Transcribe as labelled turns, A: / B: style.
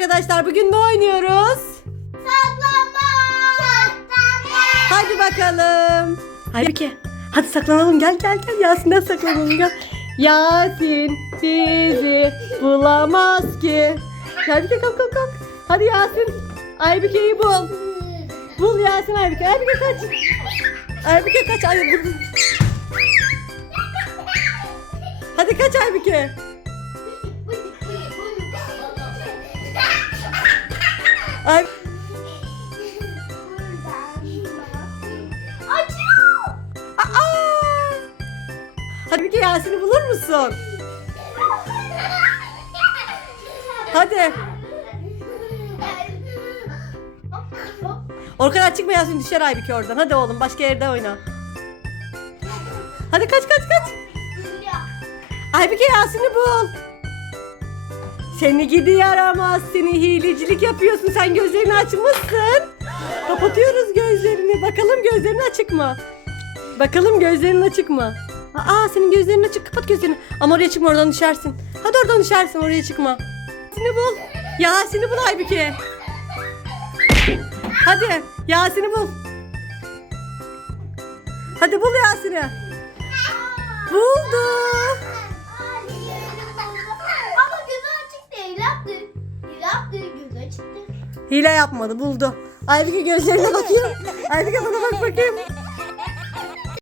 A: Arkadaşlar bugün ne oynuyoruz?
B: Saklanma. Saklanma.
A: Hadi bakalım. Hadi ki. Hadi saklanalım gel gel gel Yasin'den saklanalım gel. Yasin bizi bulamaz ki. Bir kalk kalk kalk. Hadi Yasin. Aybüke'yi bul. Bul Yasin Aybüke. Aybüke kaç. Aybüke kaç. Ay. Hadi kaç Aybüke. Ay,
B: Açıyor.
A: aa! Aybüke Yasin'i bulur musun? Hadi. Orkan çıkma Yasin düşer Aybüke oradan. Hadi oğlum başka yerde oyna. Hadi kaç kaç kaç. Aybüke Yasin'i bul. Seni gidi yaramaz. Seni hilecilik yapıyorsun. Sen gözlerini açmışsın. Kapatıyoruz gözlerini. Bakalım gözlerin açık mı? Bakalım gözlerin açık mı? Aa senin gözlerin açık. Kapat gözlerini. Ama oraya çıkma oradan düşersin. Hadi oradan düşersin oraya çıkma. Yasin'i bul. Yasin'i bul Aybüke. Hadi Yasin'i bul. Hadi bul Yasin'i. Buldu. Hile yapmadı buldu. Aybüke gözlerine bakayım. Aybüke bana bak bakayım.